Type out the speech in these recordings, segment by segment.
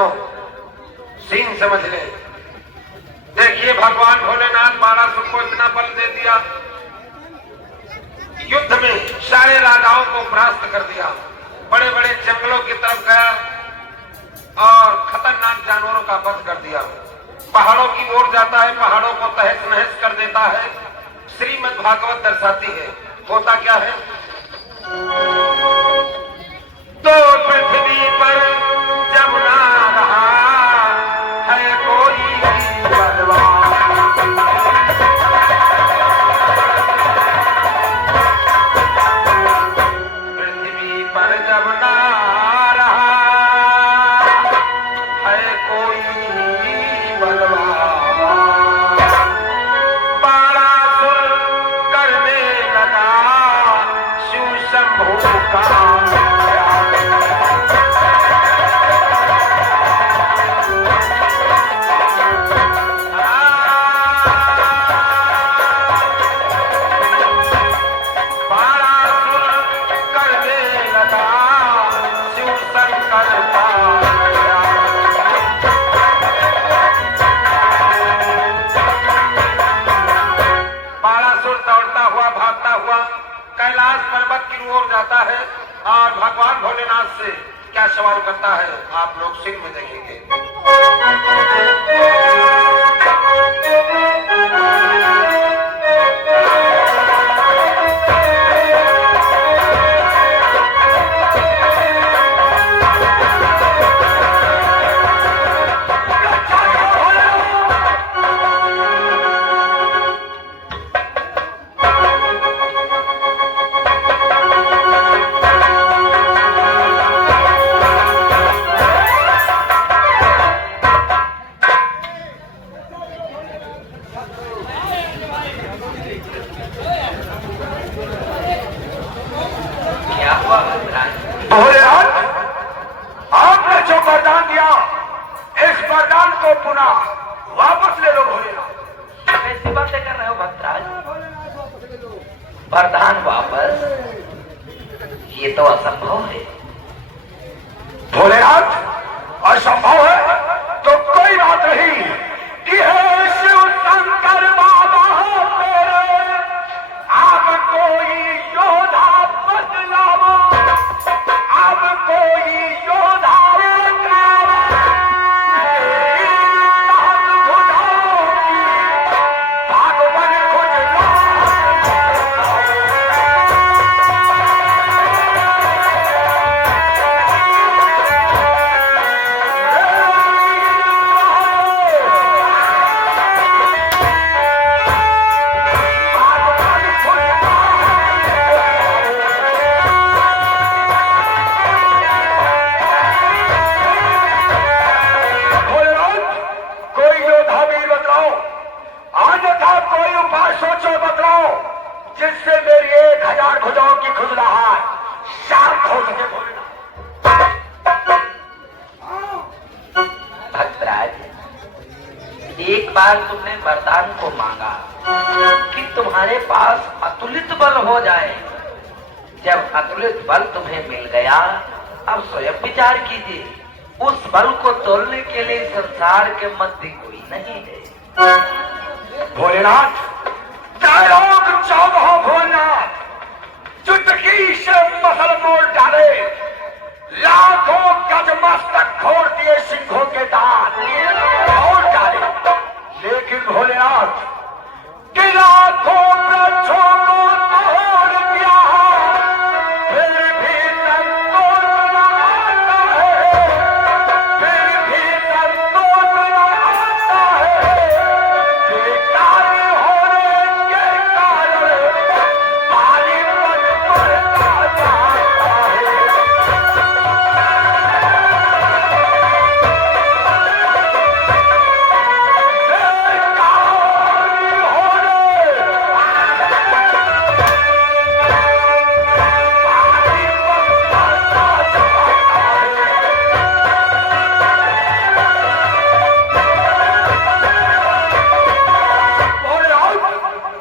सुनो, सीन समझ ले। देखिए भगवान भोलेनाथ बाणासुर को इतना बल दे दिया, युद्ध में सारे राजाओं को परास्त कर दिया, बड़े बड़े जंगलों की तरफ गया और खतरनाक जानवरों का वध कर दिया। पहाड़ों की ओर जाता है, पहाड़ों को तहस नहस कर देता है। श्रीमद् भागवत दर्शाती है होता क्या है। तो पृथ्वी पर जब ना रहा है कोई बलवान, पृथ्वी पर जब ना रहा है कोई बलवान, बाणासुर करने लगा शिव शंभू का। कैलाश पर्वत की ओर जाता है और भगवान भोलेनाथ से क्या सवाल करता है, आप लोग सीन में देखेंगे। भोलेनाथ, आपने जो वरदान दिया, इस वरदान को पुनः वापस ले लो। भोलेनाथ, कैसी बातें कर रहे हो भक्तराज? वरदान वापस? ये तो असंभव है। भोलेनाथ, असंभव है तो कोई बात नहीं। यह शिव शंकर बाबा मेरे, आप कोई योद्धा बदलावो, अब कोई योद्धा भागवन सोचो बदलाओ, जिससे मेरी 1000 भुजाओं की खुजलाहट शांत हो सके। भक्तराज, एक बार तुमने वरदान को मांगा कि तुम्हारे पास अतुलित बल हो जाए। जब अतुलित बल तुम्हें मिल गया, अब स्वयं विचार कीजिए, उस बल को तोलने के लिए संसार के मध्य कोई नहीं है। भोलेनाथ, लोग 14 भोलेनाथ चुटकी से मसल मोड़ डाले, लाखों गज मस्तक खोड़ दिए सिंहों के दांत और डाले, लेकिन भोलेनाथ कि लाखों वृक्षों को तोड़ दिया, फिर भी संतोष न आता है, फिर भी संतोष न आता है। बेकार होने के कारण भारी मन पड़ता जाता है।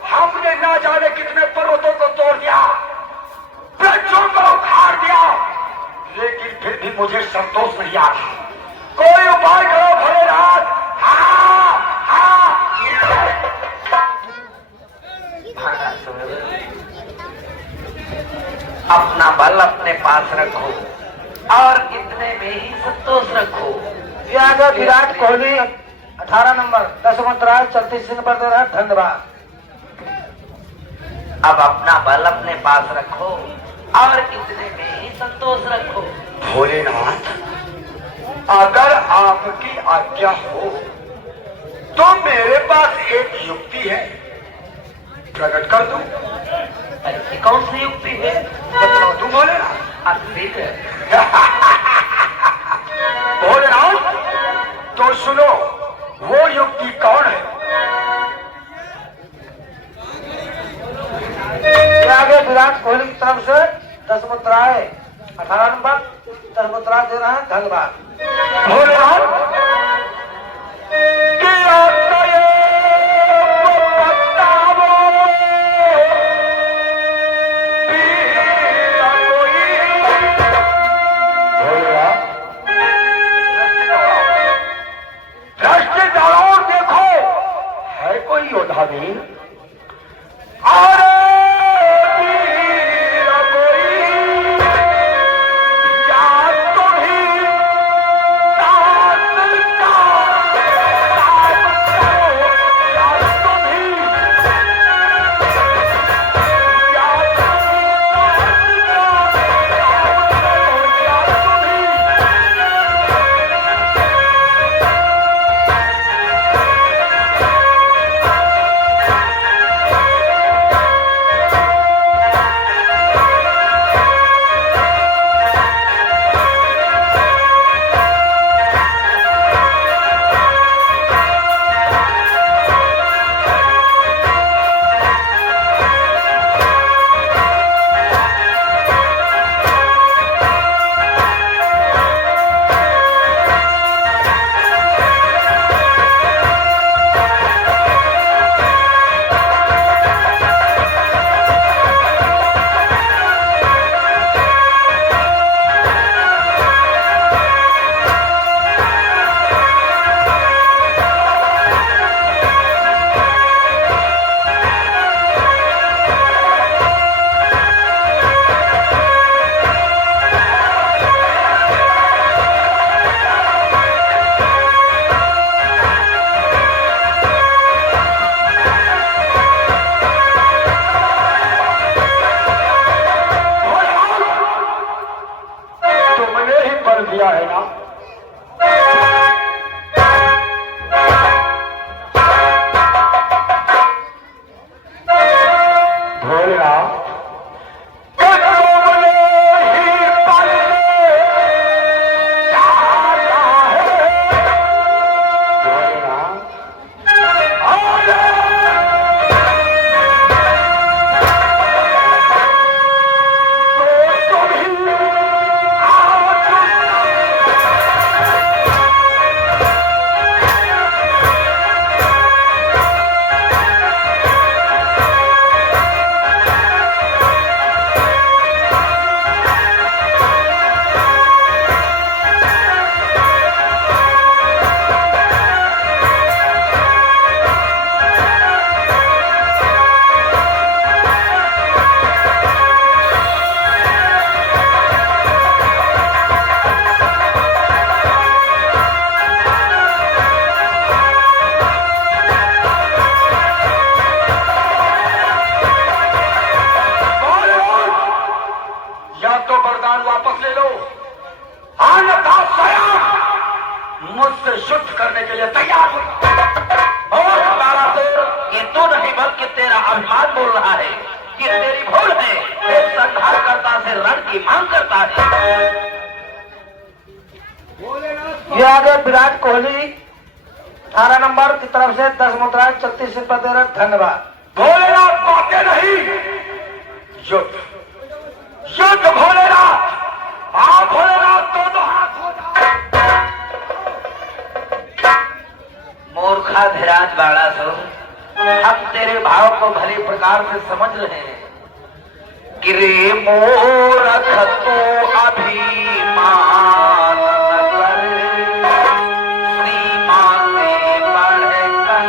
हमने ना जाने कितने पर्वतों को तोड़ दिया, वृक्षों को उखाड़ दिया, लेकिन फिर भी मुझे संतोष नहीं आता। कोई पास रखो और इतने में ही संतोष रखो। ये आ गया विराट कोहली 18 नंबर 10 मुद्राएं चलती सिंह पर दे रहा है। धन्यवाद। अब अपना बल अपने पास रखो और इतने में ही संतोष रखो। भोलेनाथ, अगर आपकी आज्ञा हो तो मेरे पास एक युक्ति है, प्रकट कर दूं। ऐसी कौन सी युक्ति है? बतलाओ तुम भोलेनाथ। ठीक है। भोलेनाथ तो सुनो, वो युक्ति कौन है? ये आ गया विराट कोहली की तरफ से 10 मुद्राएं 18 नंबर 10 मुद्राएं दे रहा है। धन्यवाद। भोलेनाथ योद्धा वीर और वीर कोई या तो भी साथ का या तो भी दिया है ना। भोलेनाथ वापस ले लो, अन्यथा स्वयं मुझसे युद्ध करने के लिए तैयार हो। और हमारा तो ये तो नहीं बल्कि तेरा अभिमान बोल रहा है कि तेरी भूल है, एक संहारकर्ता से रण की मांग करता है। ये आगे विराट कोहली 18 नंबर की तरफ से 10 मुद्राएं 36 रुपए दे रहे। धन्यवाद। भोलेनाथ बातें नहीं, युद्ध युद्ध भोलेनाथ। आप भोलेनाथ दोनों हाथ हो जाओ। मूर्खा धीराज बाड़ा सुन, हम तेरे भाव को भली प्रकार से समझ रहे हैं कि रे मूर्ख तू अभिमान न कर, सीमा से बढ़कर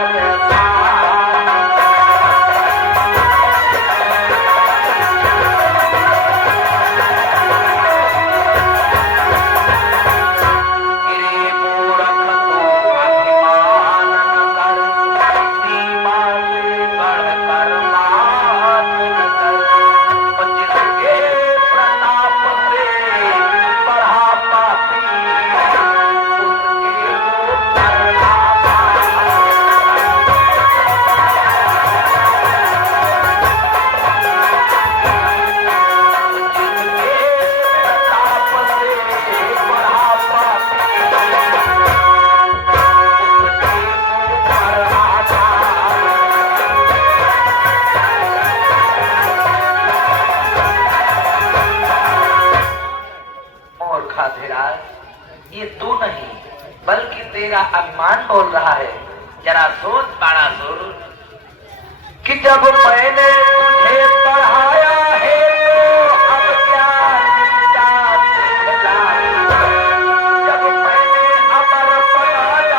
बोल रहा है, जरा सोच बाणासुर कि जब मैंने तुझे पढ़ाया है तो अब क्या चिंता चिंता, जब मैंने अमर बनाया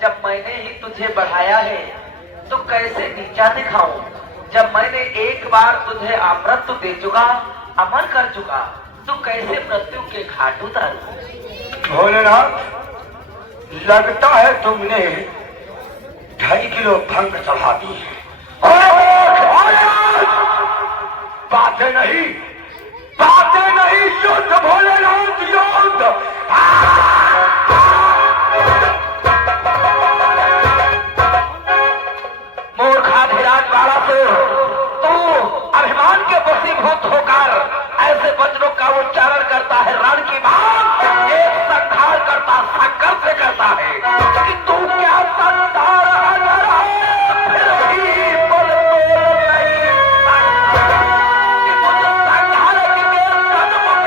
जब मैंने ही तुझे बढ़ाया है तो कैसे नीचा दिखाऊं, जब मैंने एक बार तुझे अमृत दे चुका, अमर कर चुका, तो कैसे मृत्यु के घाट उतारूं। भोलेनाथ, लगता है तुमने 2.5 किलो भंग चढ़ा दी है। बातें नहीं, बातें नहीं, युद्ध भोलेनाथ, युद्ध। मूर्खाधिराज बाणासुर, तू अभिमान के वशीभूत होकर ऐसे वचनों का उच्चारण करता है, रण की बात एक संहार करता, संकल्प से करता है कि तू क्या संसार अगर है, फिर भी बल तोड़ नहीं सकता, कि मुझे संहार के मेरे सन्मुख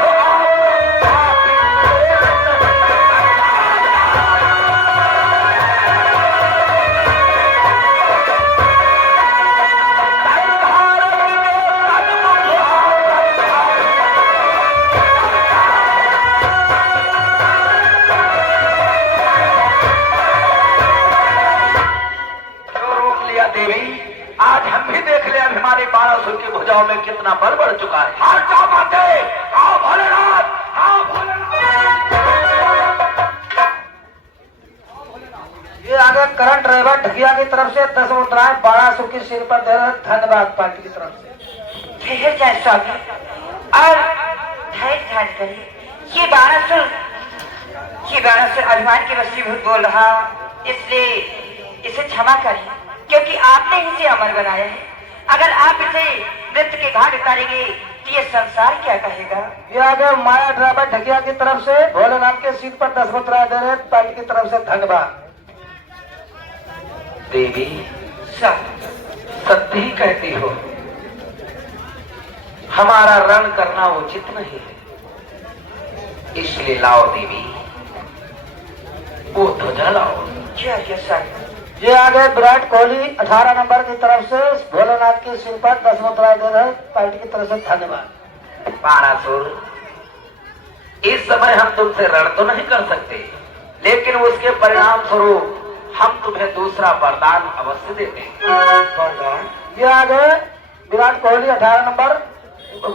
आज हम भी देख ले हमारे बाणासुर की भुजाओं में कितना बल बढ़ चुका है। हाँ, क्या बात है? हाँ भोलेनाथ, हाँ भोलेनाथ। ये आगे करंट ड्राइवर ढकिया की तरफ से 10 मुद्राएं बाणासुर के सिर पर दे रहे। धन्यवाद पार्टी की तरफ से। ठहर जाए स्वामी और धैर्य धारण करिए। ये बाणासुर अभिमान के वशीभूत बोल रहा, इसलिए इसे क्षमा करिए, क्योंकि आपने इसे अमर बनाया है। अगर आप इसे मृत्यु के घाट उतारेंगे तो ये संसार क्या कहेगा। ये आगे माया ड्राइवर ढकिया की तरफ से भोलेनाथ के सिर पर 10 मुद्राएं दे रहे। पार्टी की तरफ से धन्यवाद। देवी सत्य ही कहती हो, हमारा रण करना उचित नहीं है, इसलिए लाओ देवी वो ध्वजा लाओ। क्या सर। ये आगे विराट कोहली 18 नंबर की तरफ से भोलेनाथ के सिर पर 10 मुद्राएं दे रहे। पार्टी की तरफ से धन्यवाद। बाणासुर, इस समय हम तुमसे रण तो नहीं कर सकते, लेकिन उसके परिणाम स्वरूप हम तुम्हें दूसरा वरदान अवश्य देते हैं। ये आगे विराट कोहली 18 नंबर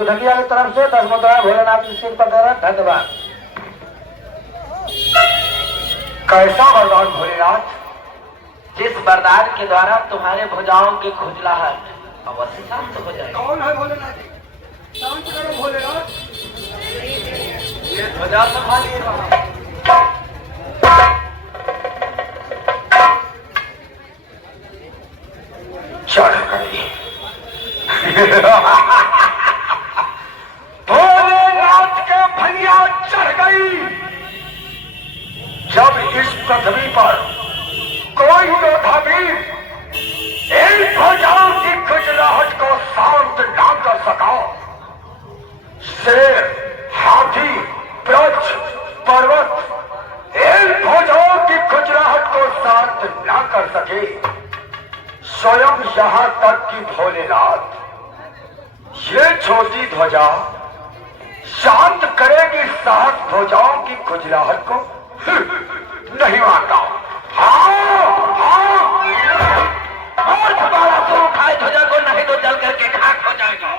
ढकिया की तरफ से 10 मुद्राएं भोलेनाथ के सिर पर दे रहे। धन्यवाद। कैसा वरदान भोलेनाथ? जिस वरदान के द्वारा तुम्हारे भुजाओं की खुजलाहट अवश्य शांत हो जाएगी। कौन है भोलेनाथ? शांत करो भोलेनाथ। ये ध्वजा संभालिए। चढ़ गई। भोलेनाथ के भैया चढ़ गई। जब इस पृथ्वी पर कोई योद्धा भी इन भुजाओं की खुजलाहट को शांत ना कर सका, शेर, हाथी, वृक्ष, पर्वत इन भुजाओं की खुजलाहट को शांत ना कर सके, स्वयं यहाँ तक कि भोलेनाथ ये छोटी ध्वजा शांत करेगी सात ध्वजाओं की खुजलाहट को? नहीं मानता। और दोबारा से उठाए ध्वजा को, नहीं तो जल करके खाक हो जाएगा।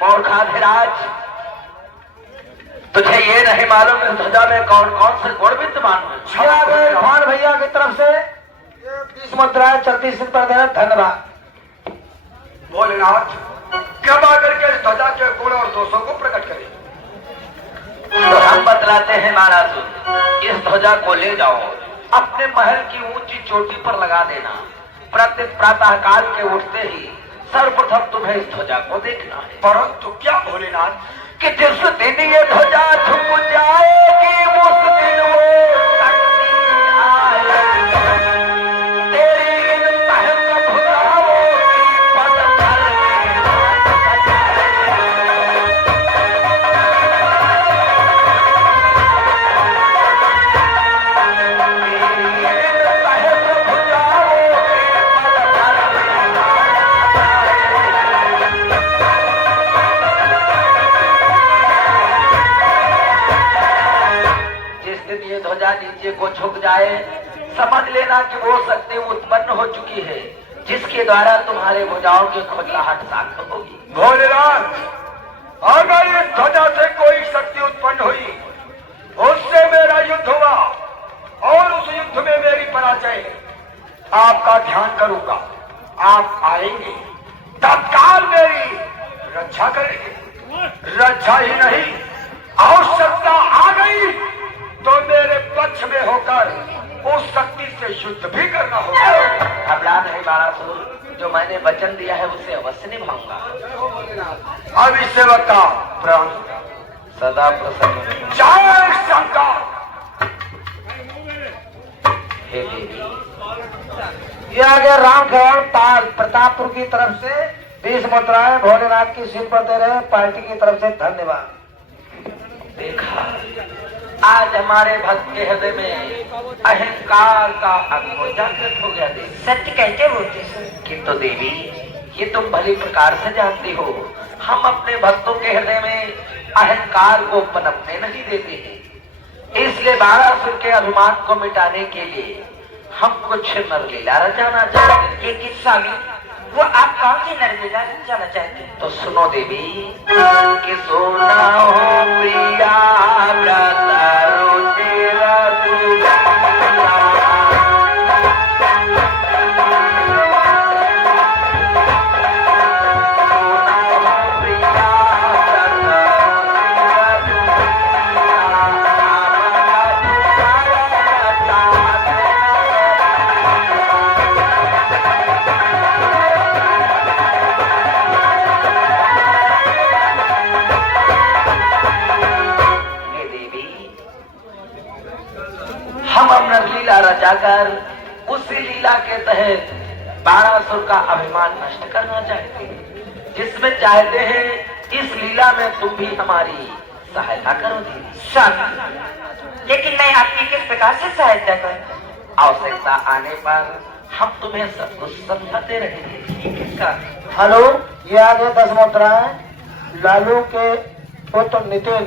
मूर्खाधिराज, तुझे ये नहीं मालूम इस ध्वजा में कौन कौन से गुण विद्यमान है। इरफान भैया की तरफ से 20 मुद्राएं 34 पर दे रहे। धन्यवाद। भोलेनाथ, कृपा करके इस ध्वजा के गुण और दोषों को प्रकट करें। तो हम बतलाते हैं महाराज, इस ध्वजा को ले जाओ, अपने महल की ऊंची चोटी पर लगा देना। प्रत्येक प्रातः काल के उठते ही सर्वप्रथम तुम्हें इस ध्वजा को देखना है। परंतु क्या भोलेनाथ? कि जिस दिन ये ध्वजा झुक जाएगी उस दिन वो शक्ति आएगी। तेरी इन सहस्र भुजाओं की पद तल में ध्वजा नीचे को झुक जाए, समझ लेना कि वो शक्ति उत्पन्न हो चुकी है जिसके द्वारा तुम्हारे भुजाओं की खुजलाहट शांत होगी। भोलेनाथ, अगर इस ध्वजा से कोई शक्ति उत्पन्न हुई, उससे मेरा युद्ध हुआ और उस युद्ध में मेरी पराजय, आपका ध्यान करूंगा। आप आएंगे, तत्काल मेरी रक्षा करेंगे। रक्षा ही नहीं, आवश्यकता आ गई तो मेरे पक्ष में होकर उस शक्ति से युद्ध भी करना होगा। घबरा नहीं बाणासुर, जो मैंने वचन दिया है उसे अवश्य निभाऊंगा। अब इस सेवक का प्राण सदा प्रसन्न। जय शंकर। हे देवी, ये आ गया रामखेड़ पाल प्रतापपुर की तरफ से 20 मुद्राएं भोलेनाथ की सिर पर दे रहे हैं। पार्टी की तरफ से धन्यवाद। देखा, आज हमारे भक्त के हृदय में अहंकार का अग्नि जागृत हो गया। देवी, सत्य कहते होते सर। किंतु देवी, ये तुम भली प्रकार से जानती हो, हम अपने भक्तों के हृदय में अहंकार को पनपने नहीं देते हैं। इसलिए बाणासुर के अभिमान को मिटाने के लिए हम कुछ नरलीला रचाना चाहते हैं। लेकिन स्वामी, वो आप कौन सी नरलीला जाना चाहते हैं? तो सुनो देवी, कि सोना हो प्रिया व्रत रुचिर दुर्लभ। लीला रचाकर उसी लीला के तहत बाणासुर का अभिमान नष्ट करना चाहते हैं, जिसमें चाहते हैं इस लीला में तुम भी हमारी सहायता करो देवी। स्वामी, लेकिन मैं आपकी किस प्रकार से सहायता करूं? आवश्यकता आने पर हम तुम्हें सब कुछ समझाते रहेंगे। हेलो, ये आ गए 10 मुद्राएं लालू के पुत्र नितिन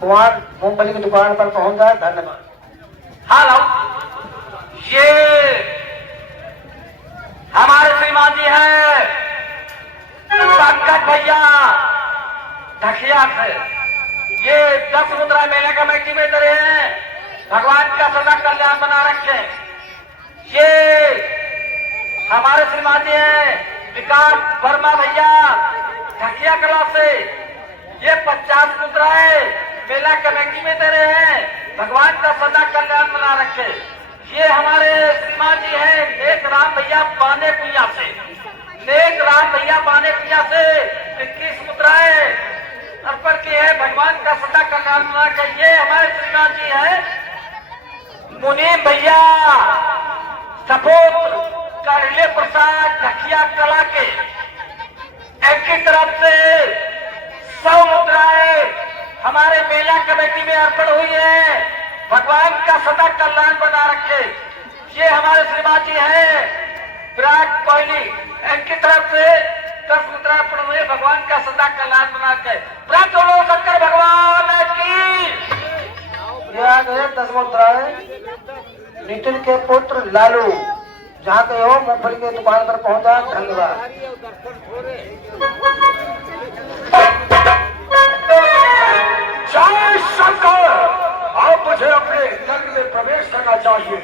कुमार मूंगफली की दुकान पर पहुंच गया। धन्यवाद। हेलो, ये हमारे श्रीमान जी हैं पंकज भैया ढकिया से। ये 10 मुद्रा मेला कमेटी में दे हैं, भगवान का सदा कल्याण बना रखे। ये हमारे श्रीमान जी हैं विकास वर्मा भैया ढकिया कला से। ये 50 मुद्राएं मेला कमेटी में दे रहे हैं, भगवान का सदा कल्याण बना रखे। ये हमारे श्रीमान जी हैं नेक राम भैया बाने कुइया से। नेक राम भैया बाने कुइया से 21 मुद्राएं अर्पण की है, भगवान का सदा कल्याण बना के। ये हमारे श्रीमान जी हैं मुनीम भैया सपोत कारिले प्रसाद ढकिया कला के। एक तरफ से 100 मुद्राएं हमारे मेला कमेटी में अर्पण हुई है, भगवान का सदा कल्याण बना रखे। ये हमारे श्रीमान जी हैं विराट कोहली, इनकी तरफ से 10 मुद्रा अर्पण हुई, भगवान का सदा कल्याण बना के। प्राप्त हो शंकर भगवान की। ये आ गए 10 मुद्राएं नितिन के पुत्र लालू, जहाँ के हो मूंगफली की दुकान पर पहुंचा। धन्यवाद। जय शंकर। अब मुझे अपने यज्ञ में प्रवेश करना चाहिए।